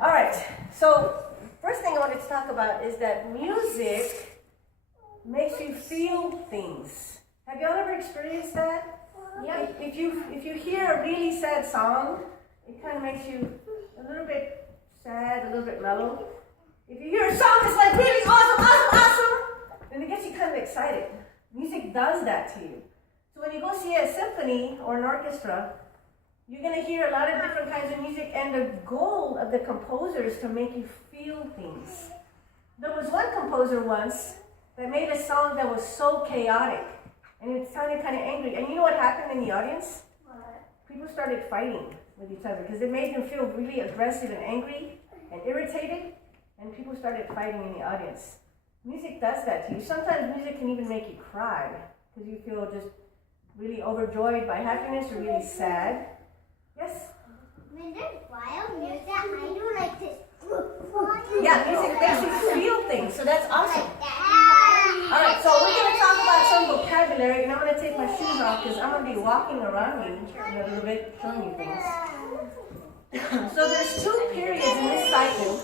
All right, so first thing I wanted to talk about is that music makes you feel things. Have y'all ever experienced that? Yeah. If you hear a really sad song, it kind of makes you a little bit sad, a little bit mellow. If you hear a song that's like really awesome, then it gets you kind of excited. Music does that to you. So when you go see a symphony or an orchestra, you're going to hear a lot of different kinds of music, and the goal of the composer is to make you feel things. There was one composer once that made a song that was so chaotic, and it sounded kind of angry. And you know what happened in the audience? People started fighting with each other because it made them feel really aggressive and angry and irritated, and people started fighting in the audience. Music does that to you. Sometimes music can even make you cry because you feel just really overjoyed by happiness or really sad. Yes? When there's wild music, I do like this. Yeah, music makes you feel things, so that's awesome. All right, so we're going to talk about some vocabulary, and I'm going to take my shoes off because I'm going to be walking around you in a little bit, showing you things. So there's two periods in this cycle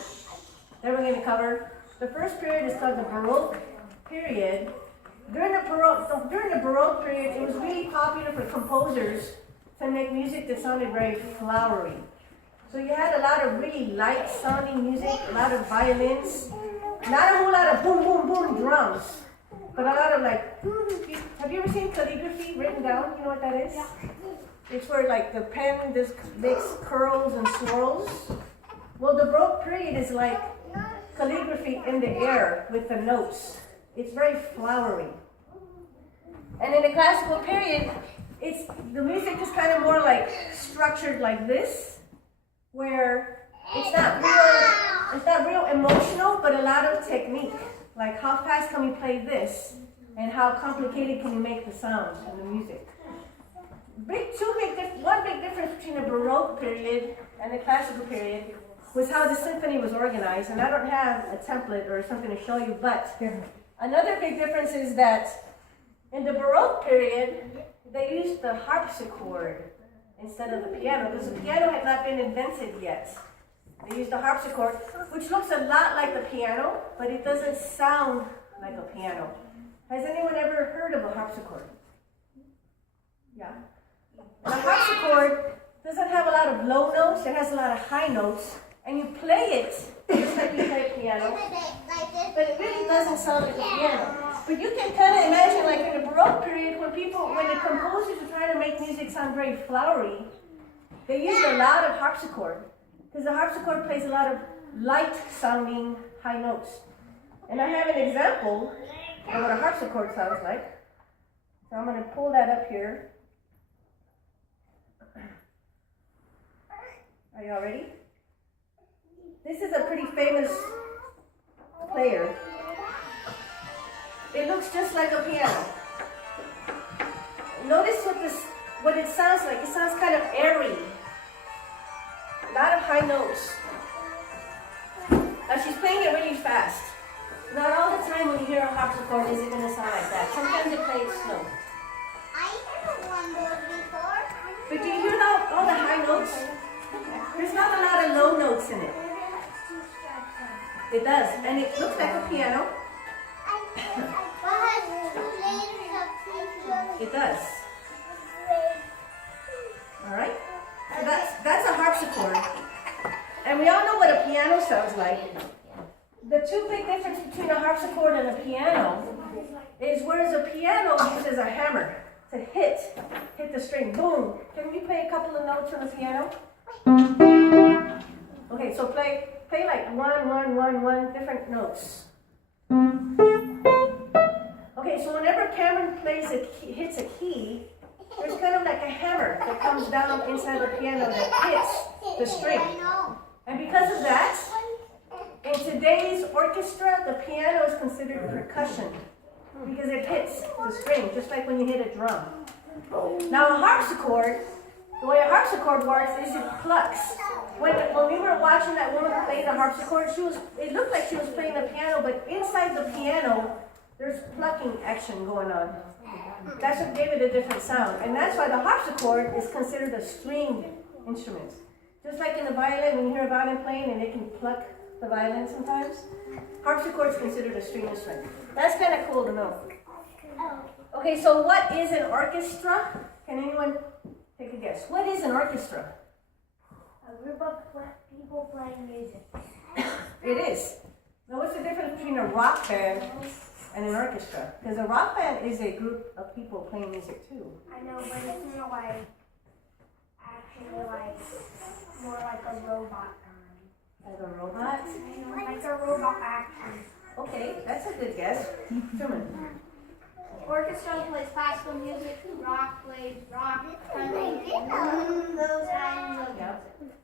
that we're going to cover. The first period is called the Baroque period. During the Baroque period, it was really popular for composers to make music that sounded very flowery. So you had a lot of really light sounding music, a lot of violins, not a whole lot of boom, boom, boom drums, but a lot of like, have you ever seen calligraphy written down? You know what that is? It's where like the pen just makes curls and swirls. Well, the Baroque period is like calligraphy in the air with the notes. It's very flowery. And in the classical period, the music is kind of more like structured like this, where it's not real emotional, but a lot of technique. Like how fast can we play this, and how complicated can you make the sound and the music. One big difference between the Baroque period and the classical period was how the symphony was organized, and I don't have a template or something to show you, but another big difference is that in the Baroque period, they used the harpsichord instead of the piano, because the piano had not been invented yet. They used the harpsichord, which looks a lot like the piano, but it doesn't sound like a piano. Has anyone ever heard of a harpsichord? Yeah. And a harpsichord doesn't have a lot of low notes, it has a lot of high notes, and you play it just like you play a piano, but it really doesn't sound like a piano. But you can kind of imagine, like in the Baroque period, when the composers were trying to make music sound very flowery, they used a lot of harpsichord, because the harpsichord plays a lot of light-sounding high notes. And I have an example of what a harpsichord sounds like. So I'm going to pull that up here. Are you all ready? This is a pretty famous player. It looks just like a piano. Notice what it sounds like. It sounds kind of airy. A lot of high notes. Now she's playing it really fast. Not all the time when you hear a harpsichord is it going to sound like that. Sometimes it plays slow. I heard one of those before. But do you hear all the high notes? There's not a lot of low notes in it. It does, and it looks like a piano. It does. All right? So that's a harpsichord. And we all know what a piano sounds like. The two big differences between a harpsichord and a piano is whereas a piano uses a hammer to hit the string. Boom. Can we play a couple of notes on the piano? Okay, so play like one, different notes. Okay, so whenever Cameron hits a key, there's kind of like a hammer that comes down inside the piano that hits the string. And because of that, in today's orchestra, the piano is considered percussion because it hits the string, just like when you hit a drum. Now a harpsichord, the way a harpsichord works is it plucks. When we were watching that woman play the harpsichord, it looked like she was playing the piano, but inside the piano, there's plucking action going on. That's what gave it a different sound. And that's why the harpsichord is considered a stringed instrument. Just like in the violin, when you hear a violin playing and they can pluck the violin sometimes. Harpsichord is considered a string instrument. That's kind of cool to know. Okay, so what is an orchestra? Can anyone take a guess? What is an orchestra? A group of people playing music. It is. Now, what's the difference between a rock band and an orchestra? Because a rock band is a group of people playing music too. I know, but it's more like, actually like, more like a robot kind. Like a robot? Like a robot action. Okay, that's a good guess. Truman. Orchestra plays classical music, rock plays rock, country, those kinds of Yeah.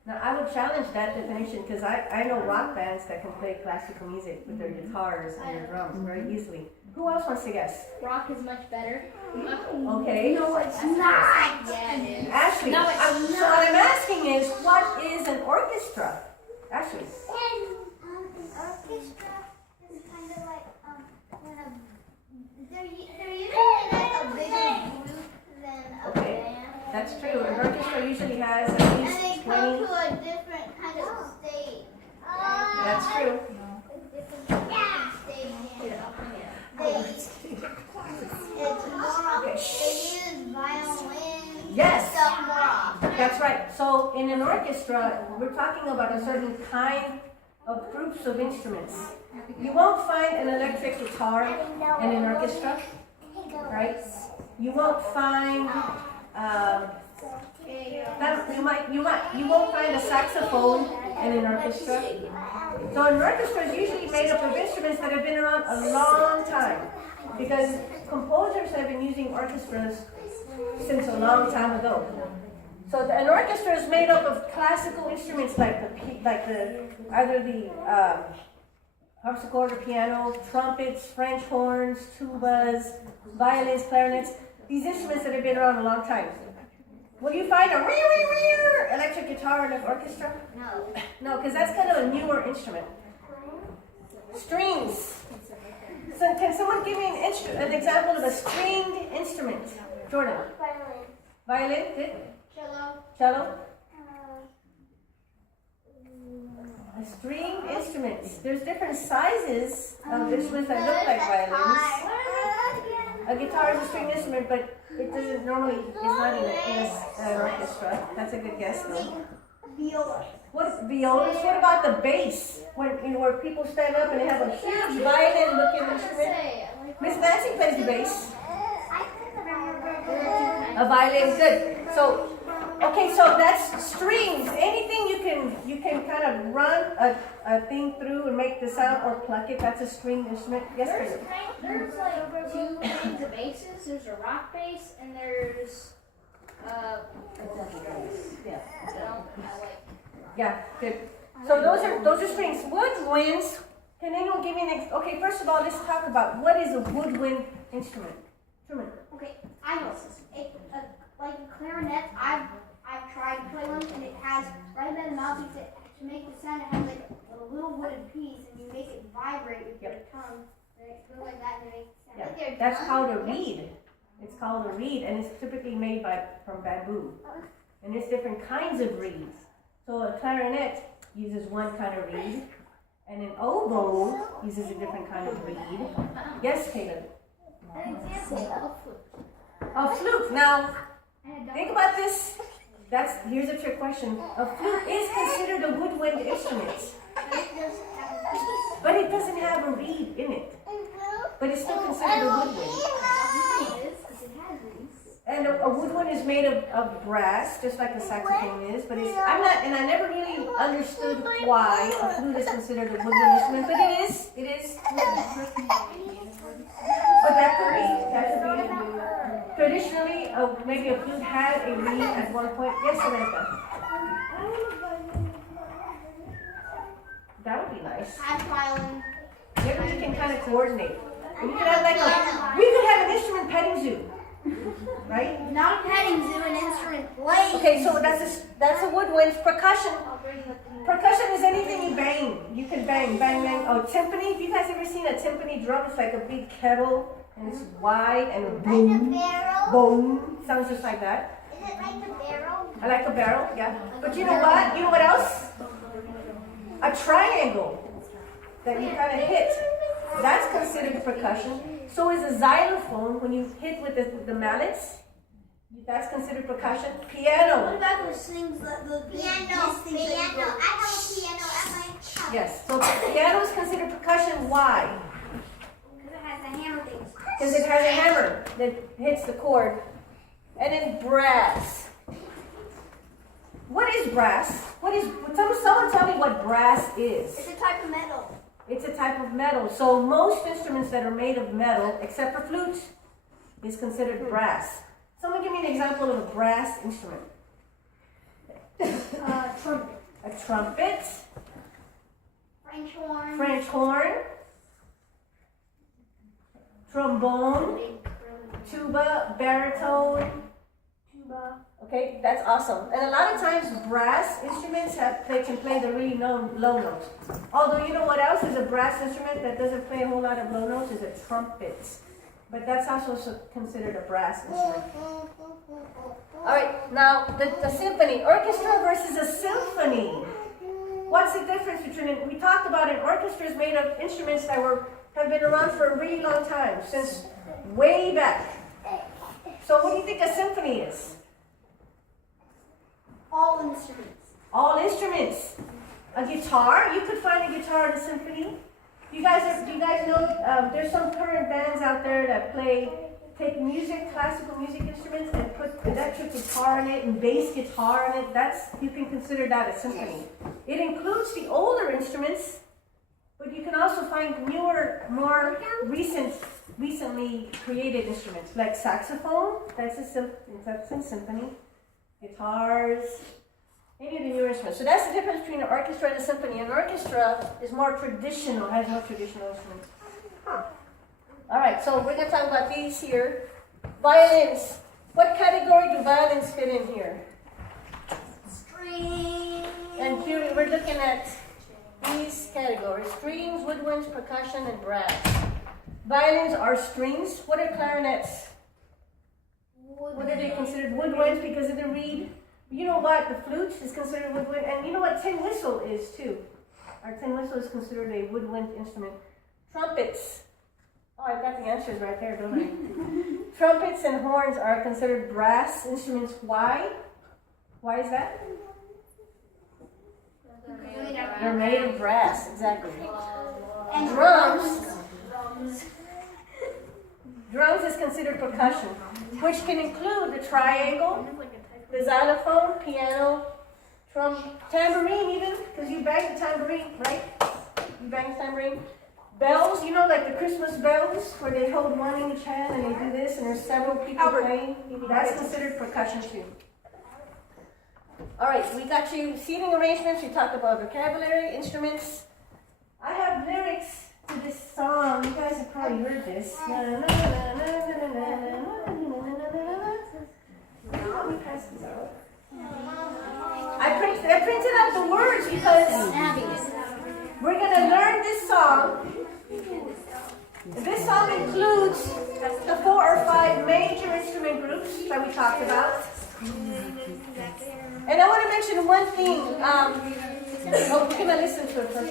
Now, I would challenge that definition because I know rock bands that can play classical music with their guitars and their drums very easily. Who else wants to guess? Rock is much better. Okay. No, it's not. Yeah, it is. Ashley, No, it's so what I'm asking is, what is an orchestra? Ashley. An orchestra is kind of like they're usually like a bigger group than a Okay, band. that's true. An orchestra usually has at And least they 20. come to a different kind of stage. That's true. Different stage. It's more. They use violin. Yes. Stuff more often. That's right. So in an orchestra, we're talking about a certain kind of groups of instruments. You won't find an electric guitar in an orchestra, right? You won't find you won't find a saxophone in an orchestra. So an orchestra is usually made up of instruments that have been around a long time, because composers have been using orchestras since a long time ago. So an orchestra is made up of classical instruments like either the harpsichord or piano, trumpets, French horns, tubas, violins, clarinets. These instruments that have been around a long time. Will you find a electric guitar in an orchestra? No. No, because that's kind of a newer instrument. Strings. So can someone give me an example of a stringed instrument? Jordan. Violin. Violin? Good. Cello. Cello? A stringed instrument. There's different sizes of instruments that look like violins. A guitar is a stringed instrument, but it doesn't normally, it's not in an orchestra. That's a good guess, though. Viola. What violas? What about the bass? Where people stand up and they have a huge violin-looking instrument. Miss Nancy plays the bass. I couldn't remember. A violin, good. So, okay, so that's strings. Anything you can kind of run a thing through and make the sound or pluck it. That's a stringed instrument. Yes, Caleb. There's like two kinds of basses. There's a rock bass and there's Yeah. I like. Yeah, good. So those are strings. Woodwinds. Can anyone give me an okay? First of all, let's talk about what is a woodwind instrument. Truman. Okay, I know. Like a clarinet, I've tried to play one, and it has right by the mouthpiece to make the sound. It has like a little wooden piece, and you make it vibrate with your tongue, and it goes like that, and it makes the sound. Yeah, that's called a reed. It's called a reed, and it's typically made from bamboo. And there's different kinds of reeds. So a clarinet uses one kind of reed, and an oboe uses a different kind of reed. Yes, Caleb? An example. A flute. Now, think about this. Here's a trick question. A flute is considered a woodwind instrument, but it doesn't have a reed in it. But it's still considered a woodwind. And a woodwind is made of brass, just like a saxophone is. But I never really understood why a flute is considered a woodwind instrument. But it is. But that could be. Traditionally, maybe a flute had a reed at one point. Yes, Samantha. That would be nice. Violin. Maybe we can kind of coordinate. We could have an instrument petting zoo. Right? Not a petting zoo, an instrument playing. Okay, so that's a woodwind. Percussion. Percussion is anything you bang. You can bang, bang, bang. Oh, timpani. Have you guys ever seen a timpani drum? It's like a big kettle, and it's wide and boom, Like a barrel. boom. Sounds just like that. Is it like a barrel? I like a barrel, yeah. But you know what? You know what else? A triangle that you kind of hit. That's considered percussion. So is a xylophone when you hit with the mallets. That's considered percussion. Piano. What about those things that the Piano. I have a piano at my house. Yes. So piano is considered percussion. Why? Because it has the hammer things. Because it has a hammer that hits the chord. And then brass. What is brass? Someone tell me what brass is. It's a type of metal. It's a type of metal. So most instruments that are made of metal, except for flute, is considered brass. Someone give me an example of a brass instrument. Trumpet. A trumpet. French horn. French horn. Trombone. Tuba. Baritone. Tuba. Okay, that's awesome. And a lot of times brass instruments they can play the really low notes. Although you know what else is a brass instrument that doesn't play a whole lot of low notes is a trumpet. But that's also considered a brass instrument. Alright, now the symphony. Orchestra versus a symphony. What's the difference between it? We talked about an orchestra is made of instruments that have been around for a really long time, since way back. So what do you think a symphony is? All instruments. All instruments. A guitar, you could find a guitar in a symphony. Do you guys know there's some current bands out there that take classical music instruments and put electric guitar in it and bass guitar in it. You can consider that a symphony. It includes the older instruments, but you can also find newer, more recently created instruments like saxophone. That's a symphony. Guitars. Any of the newer instruments. So that's the difference between an orchestra and a symphony. An orchestra is more traditional, has more traditional instruments. All right, so we're going to talk about these here. Violins. What category do violins fit in here? Strings. And here we're looking at these categories. Strings, woodwinds, percussion, and brass. Violins are strings. What are clarinets? What are they considered? Woodwinds because of the reed. You know what? The flute is considered woodwind. And you know what tin whistle is too? Our tin whistle is considered a woodwind instrument. Trumpets. Oh, I've got the answers right there, don't I? Trumpets and horns are considered brass instruments. Why? Why is that? They're made of brass, exactly. And drums. Drums is considered percussion, which can include the triangle, the xylophone, piano, tambourine even, because you bang the tambourine, right? You bang the tambourine. Bells, you know, like the Christmas bells, where they hold one in each hand and they do this, and there's several people playing. That's considered percussion too. All right, we got you seating arrangements. We talked about vocabulary, instruments. I have lyrics to this song. You guys have probably heard this. Let me pass this out. I printed out the words because we're going to learn this song. This song includes the 4 or 5 major instrument groups that we talked about. And I want to mention one thing. We're going to listen to it first.